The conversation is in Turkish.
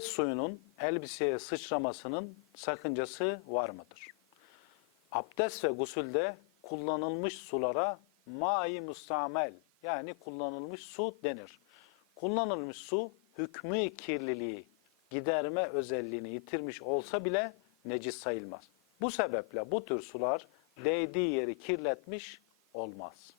suyunun elbiseye sıçramasının sakıncası var mıdır? Abdest ve gusülde kullanılmış sulara mai mustamel yani kullanılmış su denir. Kullanılmış su hükmü kirliliği giderme özelliğini yitirmiş olsa bile necis sayılmaz. Bu sebeple bu tür sular değdiği yeri kirletmiş olmaz.